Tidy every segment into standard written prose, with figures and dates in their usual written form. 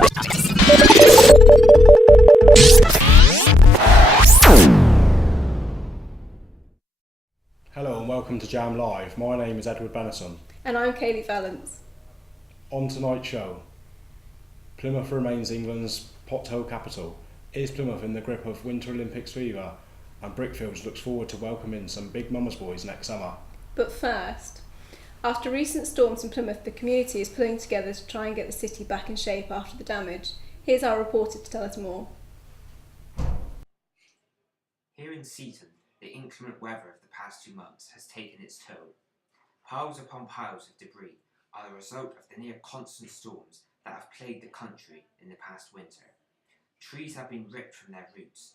Hello and welcome to Jam Live. My name is Edward Benison. And I'm Kaylee Valance. On tonight's show, Plymouth remains England's pothole capital. Is Plymouth in the grip of Winter Olympics fever? And Brickfields looks forward to welcoming some big mama's boys next summer. But first, after recent storms in Plymouth, the community is pulling together to try and get the city back in shape after the damage. Here's our reporter to tell us more. Here in Seaton, the inclement weather of the past 2 months has taken its toll. Piles upon piles of debris are the result of the near constant storms that have plagued the country in the past winter. Trees have been ripped from their roots,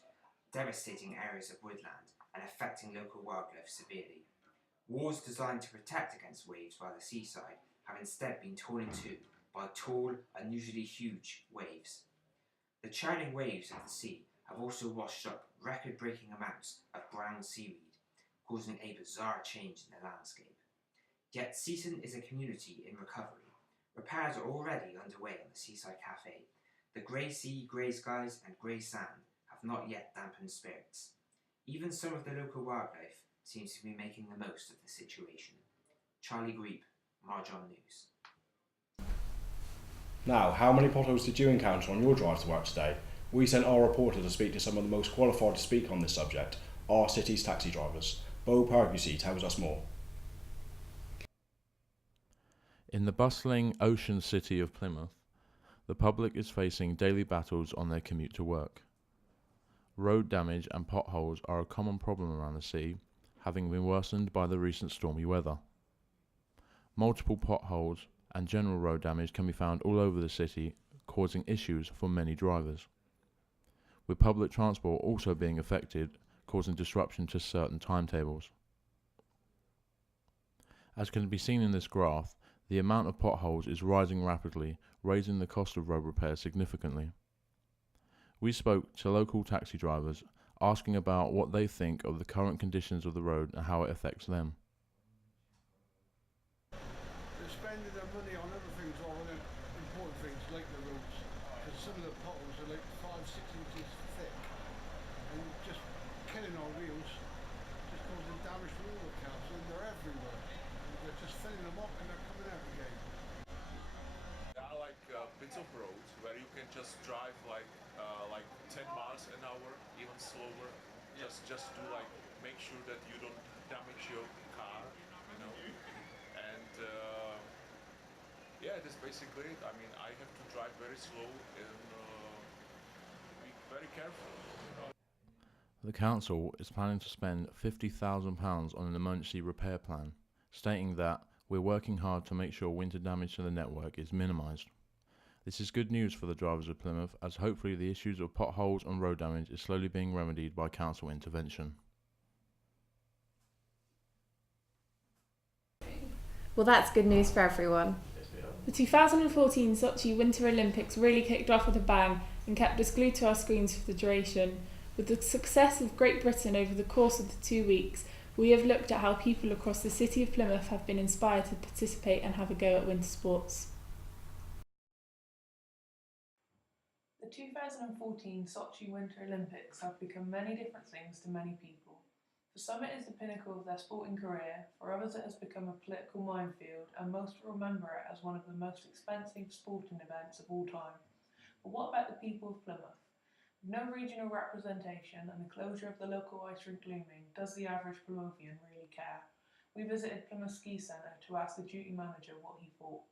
devastating areas of woodland and affecting local wildlife severely. Walls designed to protect against waves by the seaside have instead been torn in two by tall, unusually huge waves. The churning waves of the sea have also washed up record-breaking amounts of brown seaweed, causing a bizarre change in the landscape. Yet Seaton is a community in recovery. Repairs are already underway on the Seaside Cafe. The grey sea, grey skies and grey sand have not yet dampened spirits. Even some of the local wildlife seems to be making the most of the situation. Charlie Greep, Marjon News. Now, how many potholes did you encounter on your drive to work today? We sent our reporter to speak to some of the most qualified to speak on this subject, our city's taxi drivers. Bo Pargusi tells us more. In the bustling ocean city of Plymouth, the public is facing daily battles on their commute to work. Road damage and potholes are a common problem around the city, having been worsened by the recent stormy weather. Multiple potholes and general road damage can be found all over the city, causing issues for many drivers, with public transport also being affected, causing disruption to certain timetables. As can be seen in this graph, the amount of potholes is rising rapidly, raising the cost of road repairs significantly. We spoke to local taxi drivers, asking about what they think of the current conditions of the road and how it affects them. They're spending their money on other things rather than important things like the roads, because some of the potholes are like 5-6 inches thick and just killing our wheels, just causing damage to all the cabs, and they're everywhere. And they're just filling them up and they're coming out again. There are like bits of roads where you can just drive like 10 miles an hour, even slower. Just to like make sure that you don't damage your car, you know. And yeah, that's basically it. I mean, I have to drive very slow and be very careful. You know? The council is planning to spend £50,000 on an emergency repair plan, stating that we're working hard to make sure winter damage to the network is minimised. This is good news for the drivers of Plymouth, as hopefully the issues of potholes and road damage is slowly being remedied by council intervention. Well, that's good news for everyone. The 2014 Sochi Winter Olympics really kicked off with a bang and kept us glued to our screens for the duration. With the success of Great Britain over the course of the 2 weeks, we have looked at how people across the city of Plymouth have been inspired to participate and have a go at winter sports. The 2014 Sochi Winter Olympics have become many different things to many people. For some it is the pinnacle of their sporting career, for others it has become a political minefield, and most will remember it as one of the most expensive sporting events of all time. But what about the people of Plymouth? With no regional representation and the closure of the local ice rink looming, does the average Plymouthian really care? We visited Plymouth Ski Centre to ask the duty manager what he thought.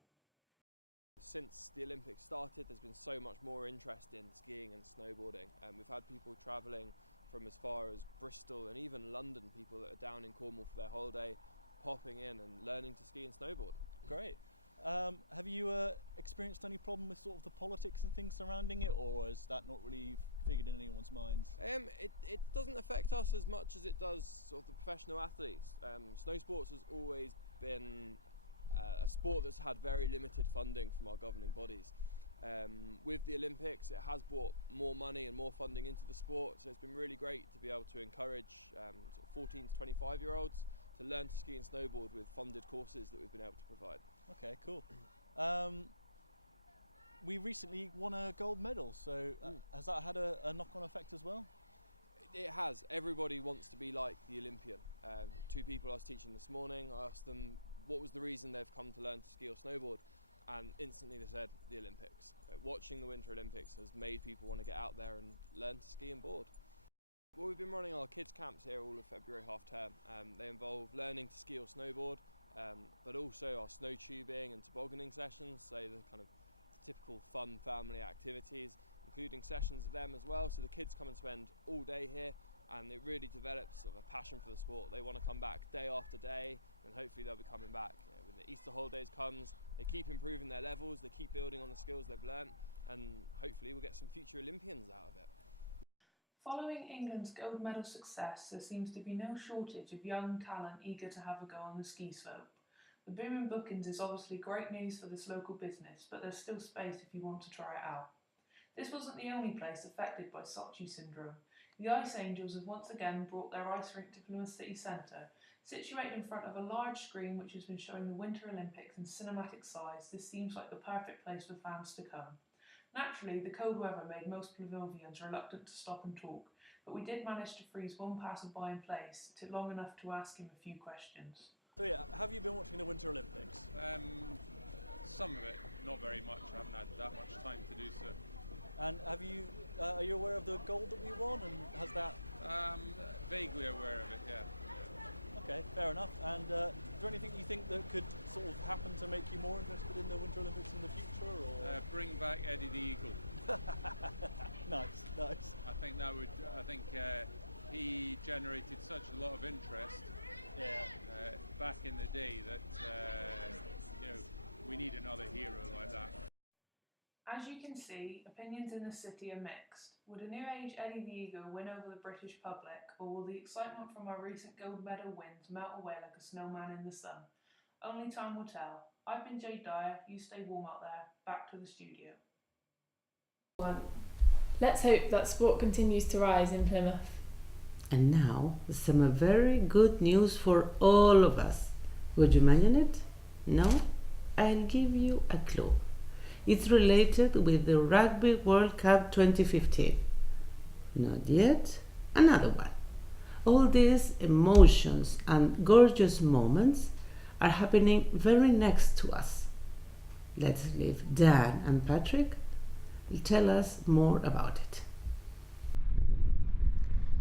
England's gold medal success, there seems to be no shortage of young talent eager to have a go on the ski slope. The boom in bookings is obviously great news for this local business, but there's still space if you want to try it out. This wasn't the only place affected by Sochi syndrome. The Ice Angels have once again brought their ice rink to Plymouth City Centre. Situated in front of a large screen which has been showing the Winter Olympics in cinematic size, this seems like the perfect place for fans to come. Naturally, the cold weather made most Plymouthvians reluctant to stop and talk, but we did manage to freeze one passerby in place, long enough to ask him a few questions. As you can see, opinions in the city are mixed. Would a new age Eddie the Eagle win over the British public, or will the excitement from our recent gold medal wins melt away like a snowman in the sun? Only time will tell. I've been Jade Dyer, you stay warm out there, back to the studio. Let's hope that sport continues to rise in Plymouth. And now, some very good news for all of us. Would you imagine it? No? I'll give you a clue. It's related with the Rugby World Cup 2015. Not yet? Another one. All these emotions and gorgeous moments are happening very next to us. Let's leave Dan and Patrick tell us more about it.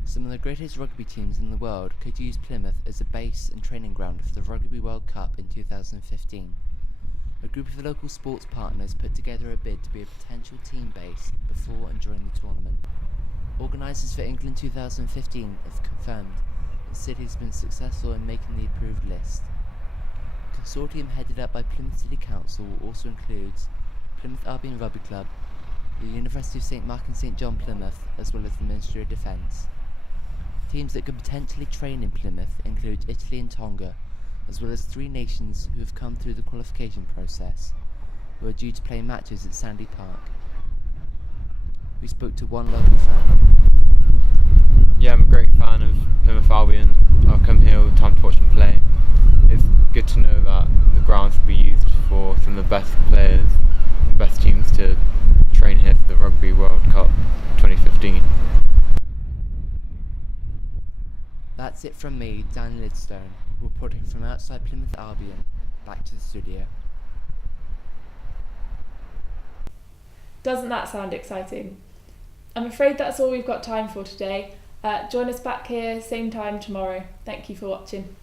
Some of the greatest rugby teams in the world could use Plymouth as a base and training ground for the Rugby World Cup in 2015. A group of local sports partners put together a bid to be a potential team base before and during the tournament. Organisers for England 2015 have confirmed the city has been successful in making the approved list. A consortium headed up by Plymouth City Council also includes Plymouth Albion Rugby Club, the University of St Mark and St John Plymouth, as well as the Ministry of Defence. Teams that could potentially train in Plymouth include Italy and Tonga, as well as 3 nations who have come through the qualification process, who are due to play matches at Sandy Park. We spoke to one local fan. Yeah, I'm a great fan of Plymouth Albion. I've come here all the time to watch them play. It's good to know that the grounds will be used for some of the best players and best teams to train here for the Rugby World Cup 2015. That's it from me, Dan Lidstone, reporting from outside Plymouth Albion. Back to the studio. Doesn't that sound exciting? I'm afraid that's all we've got time for today. Join us back here, same time tomorrow. Thank you for watching.